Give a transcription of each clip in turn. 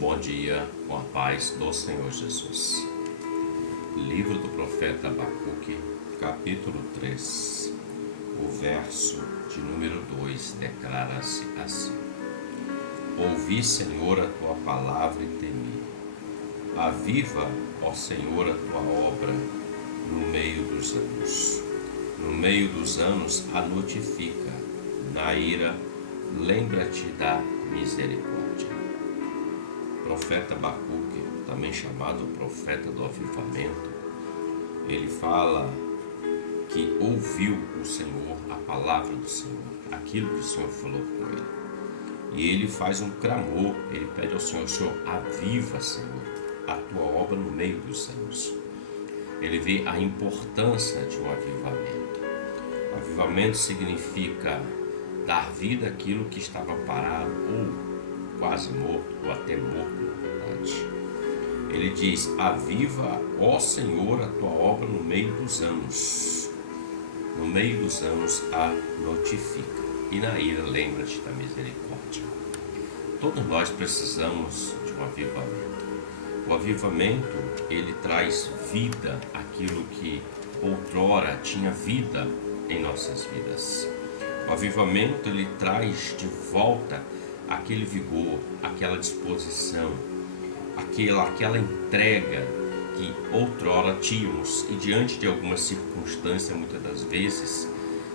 Bom dia, com a paz do Senhor Jesus. Livro do profeta Abacuque, capítulo 3, o verso de número 2 declara-se assim: Ouvi, Senhor, a tua palavra e temi. Aviva, ó Senhor, a tua obra no meio dos anos. No meio dos anos a notifica, na ira lembra-te da misericórdia. O profeta Abacuque, também chamado profeta do avivamento, ele fala que ouviu o Senhor, a palavra do Senhor, aquilo que o Senhor falou com ele. E ele faz um clamor, ele pede ao Senhor: Senhor, aviva, Senhor, a tua obra no meio dos anos. Ele vê a importância de um avivamento. Avivamento significa dar vida àquilo que estava parado ou quase morto, ou até morto, na verdade. Ele diz: aviva, ó Senhor, a tua obra no meio dos anos. No meio dos anos a notifica, e na ira lembra-te da misericórdia. Todos nós precisamos de um avivamento. O avivamento, ele traz vida àquilo que outrora tinha vida em nossas vidas. O avivamento, ele traz de volta aquele vigor, aquela disposição, aquela entrega que outrora tínhamos, e diante de algumas circunstâncias, muitas das vezes,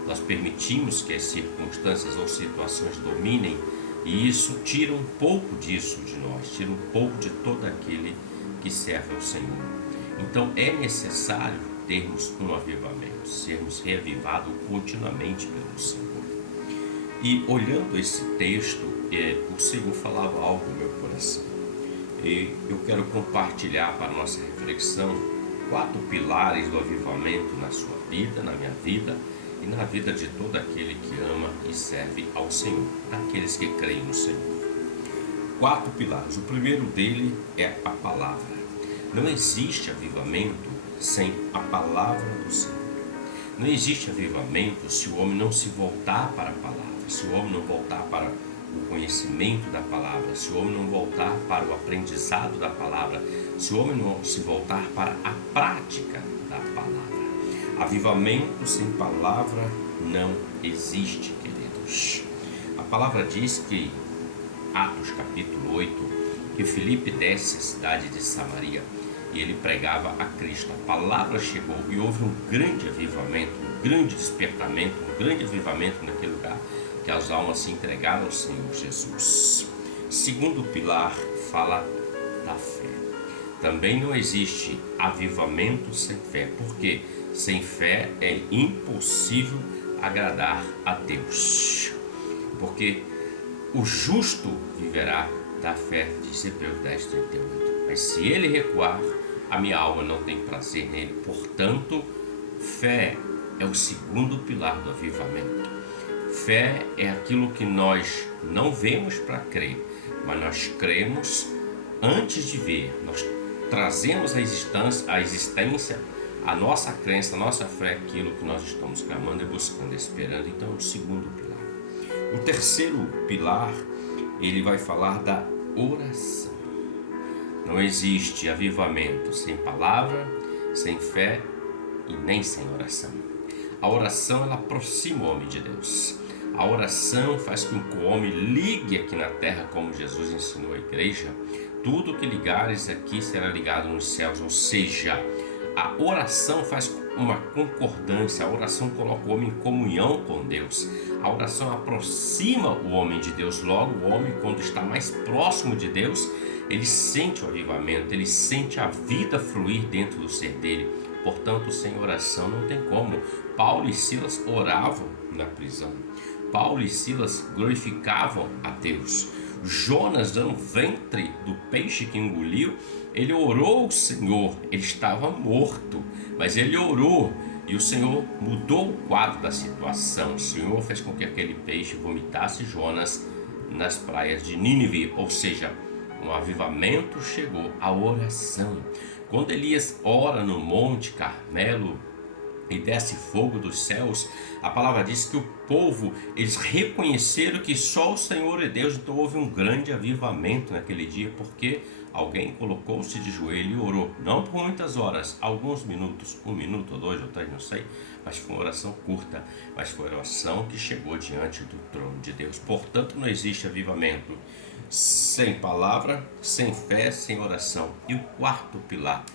nós permitimos que as circunstâncias ou situações dominem, e isso tira um pouco disso de nós, tira um pouco de todo aquele que serve ao Senhor. Então é necessário termos um avivamento, sermos reavivados continuamente pelo Senhor. E olhando esse texto, o Senhor falava algo no meu coração. E eu quero compartilhar para a nossa reflexão 4 pilares do avivamento na sua vida, na minha vida e na vida de todo aquele que ama e serve ao Senhor, aqueles que creem no Senhor. 4 pilares. O primeiro dele é a palavra. Não existe avivamento sem a palavra do Senhor. Não existe avivamento se o homem não se voltar para a palavra, se o homem não voltar para o conhecimento da palavra, se o homem não voltar para o aprendizado da palavra, se o homem não se voltar para a prática da palavra. Avivamento sem palavra não existe, queridos. A palavra diz que, Atos capítulo 8, que Filipe desce à cidade de Samaria e ele pregava a Cristo. A palavra chegou e houve um grande avivamento, um grande despertamento, um grande avivamento naquele lugar, que as almas se entregaram ao Senhor Jesus. Segundo pilar, fala da fé. Também não existe avivamento sem fé, porque sem fé é impossível agradar a Deus. Porque o justo viverá da fé, diz Hebreus 10:38. Mas se ele recuar, a minha alma não tem prazer nele. Portanto, fé é o segundo pilar do avivamento. Fé é aquilo que nós não vemos para crer, mas nós cremos antes de ver. Nós trazemos à existência a nossa crença, a nossa fé, aquilo que nós estamos clamando e buscando, esperando. Então, o segundo pilar. O terceiro pilar, ele vai falar da oração. Não existe avivamento sem palavra, sem fé e nem sem oração. A oração, ela aproxima o homem de Deus. A oração faz com que o homem ligue aqui na terra, como Jesus ensinou à igreja. Tudo que ligares aqui será ligado nos céus. Ou seja, a oração faz uma concordância, a oração coloca o homem em comunhão com Deus. A oração aproxima o homem de Deus. Logo, o homem, quando está mais próximo de Deus, ele sente o avivamento, ele sente a vida fluir dentro do ser dele. Portanto, sem oração não tem como. Paulo e Silas oravam na prisão. Paulo e Silas glorificavam a Deus. Jonas, no ventre do peixe que engoliu, ele orou ao Senhor. Ele estava morto, mas ele orou e o Senhor mudou o quadro da situação. O Senhor fez com que aquele peixe vomitasse Jonas nas praias de Nínive. Ou seja, um avivamento chegou, a oração. Quando Elias ora no Monte Carmelo, e desce fogo dos céus. A palavra diz que o povo, eles reconheceram que só o Senhor é Deus. Então houve um grande avivamento naquele dia, porque alguém colocou-se de joelho e orou, não por muitas horas, alguns minutos, 1 minuto, ou 2 ou 3, não sei, mas foi uma oração curta, mas foi uma oração que chegou diante do trono de Deus. Portanto, não existe avivamento sem palavra, sem fé, sem oração. E o quarto pilar,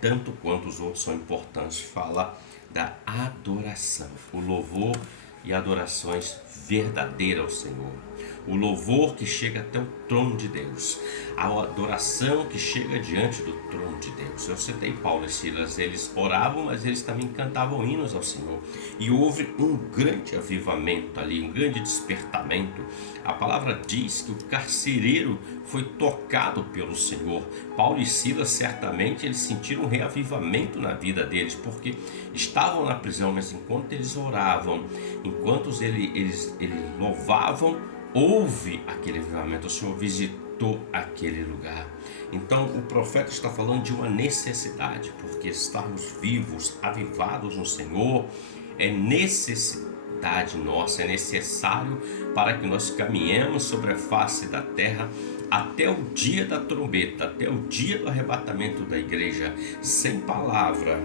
tanto quanto os outros são importantes, fala da adoração, o louvor e adorações verdadeiras ao Senhor. O louvor que chega até o trono de Deus, a adoração que chega diante do trono de Deus. Eu citei Paulo e Silas, eles oravam, mas eles também cantavam hinos ao Senhor. E houve um grande avivamento ali, um grande despertamento. A palavra diz que o carcereiro foi tocado pelo Senhor. Paulo e Silas, certamente, eles sentiram um reavivamento na vida deles, porque estavam na prisão, mas enquanto eles oravam, enquanto eles louvavam, houve aquele avivamento. O Senhor visitou aquele lugar. Então o profeta está falando de uma necessidade, porque estarmos vivos, avivados no Senhor, é necessidade nossa, é necessário para que nós caminhemos sobre a face da terra até o dia da trombeta, até o dia do arrebatamento da igreja. Sem palavra,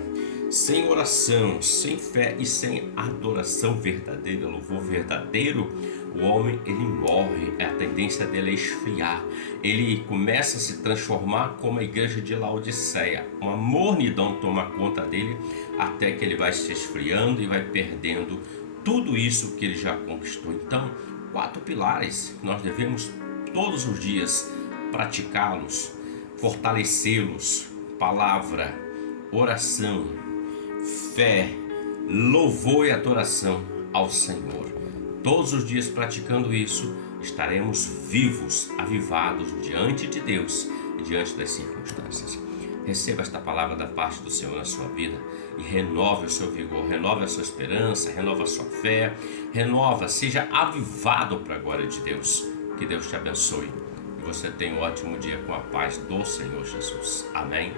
sem oração, sem fé e sem adoração verdadeira, louvor verdadeiro, o homem, ele morre. A tendência dele é esfriar. Ele começa a se transformar como a igreja de Laodiceia. Uma mornidão toma conta dele, até que ele vai se esfriando e vai perdendo tudo isso que ele já conquistou. Então, 4 pilares que nós devemos todos os dias praticá-los, fortalecê-los: palavra, oração, fé, louvor e adoração ao Senhor. Todos os dias praticando isso, estaremos vivos, avivados diante de Deus e diante das circunstâncias. Receba esta palavra da parte do Senhor na sua vida e renove o seu vigor, renove a sua esperança, renova a sua fé, seja avivado para a glória de Deus. Que Deus te abençoe e você tenha um ótimo dia com a paz do Senhor Jesus. Amém.